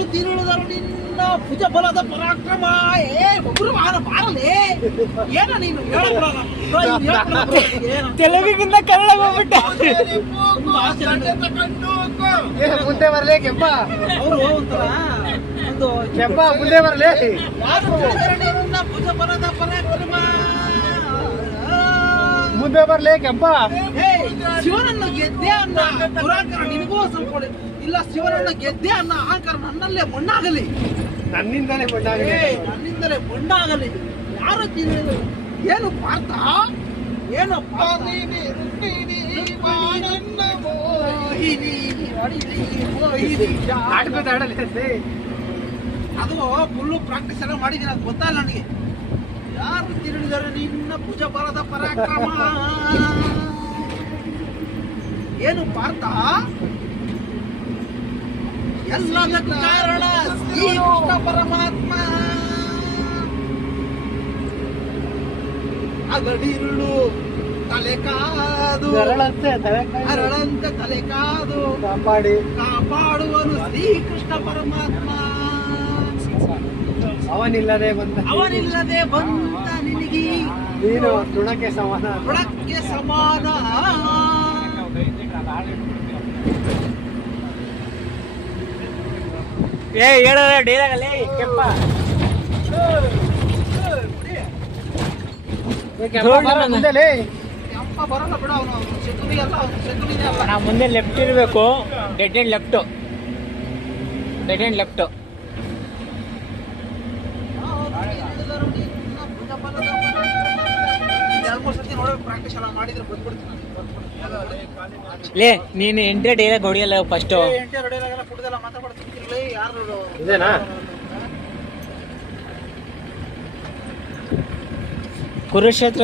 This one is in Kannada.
ಯಾರು ತಿರುಳಿದರು ನಿನ್ನ ಭುಜ ಬಲದ ಪರಾಕ್ರಮ. ಒಬ್ರು ಬಾರಲೇ ಏನ ನೀನು ತೆಲುಗಿಗಿಂತ ಕನ್ನಡ ಹೋಗ್ಬಿಟ್ಟ. ಮುಂದೆ ಬರ್ಲಿ ಕೆಂಪ, ಅವರು ಒಂಥರ ಒಂದು ಕೆಂಪ ಮುಂದೆ ಬರ್ಲಿ. ಯಾರು ನಿನ್ನ ಭುಜ ಬಲದ ಪರಾಕ್ರಮ, ಮುಂದೆ ಬರ್ಲಿ ಕೆಂಪ. ಶಿವನನ್ನು ಗೆದ್ದೆ ಅನ್ನ ದುರಾಂಕರ ನಿನಗೂ ಸ್ವಲ್ಪ ಇಲ್ಲ. ಶಿವನನ್ನು ಗೆದ್ದೆ ಅನ್ನ ಅಹಂಕಾರ ನನ್ನಲ್ಲೇ ಮಣ್ಣಾಗಲಿ, ನನ್ನಿಂದಲೇ ಮಣ್ಣಾಗಲಿ, ನನ್ನಿಂದಲೇ ಮಣ್ಣಾಗಲಿ. ಯಾರು ತಿನ್ನಲು ಏನು ಪಾರ್ಥ, ಏನು ಅದು ಫುಲ್ಲು ಪ್ರಾಕ್ಟೀಸ್ ಎಲ್ಲ ಮಾಡಿದ್ದೀನಿ, ಅದು ಗೊತ್ತಲ್ಲ ನನಗೆ. ಯಾರು ತಿರುಳಿದರೆ ನಿನ್ನ ಭುಜ ಬಲದ ಪರಾಕ್ರಮ, ಏನು ಪಾರ್ಥ ಎಲ್ಲದಕ್ಕೂ ಕಾರಣ ಶ್ರೀಕೃಷ್ಣ ಪರಮಾತ್ಮ. ಅಗಡಿರುಳು ತಲೆ ಕಾದು ಅರಳಂತೆ ತಲೆ ಕಾದು ಕಾಪಾಡುವನು ಶ್ರೀಕೃಷ್ಣ ಪರಮಾತ್ಮ. ಅವನಿಲ್ಲದೆ ಬಂತ ನಿನಗಿ ನೀನು ಋಣಕ್ಕೆ ಸಮಾನ, ಋಣಕ್ಕೆ ಸಮಾನ. ಹೇಳ ಡೈಲಾಗಲ್ಲಿ ಕೆಂಪ. ಬರಲ್ಲ ಬಿಡ, ಅವನು ಶತ್ರುನಿ ಅಲ್ಲ, ಶತ್ರುನಿನೇ ಅಲ್ಲ. ನಾ ಮುಂದೆ ಲೆಫ್ಟ್ ಇರಬೇಕು, ಡೆಡ್ ಅಂಡ್ ಲೆಫ್ಟ್. ಪ್ರಾಕ್ಟೀಸ್ ಎಲ್ಲ ಮಾಡಿದ್ರೆ ಬಂದ್ಬಿಡ್ತೀನಿ. ಲೇ ನೀನು ಎಂಟೇ ಡೈಲಾಗ್ ಹೊಡಿಯಲ್ಲ ಫಸ್ಟ್. ಮಾತಾಡ್ತೀನಿ ಯಾರು ಇದೇನಾ ಕುರುಕ್ಷೇತ್ರ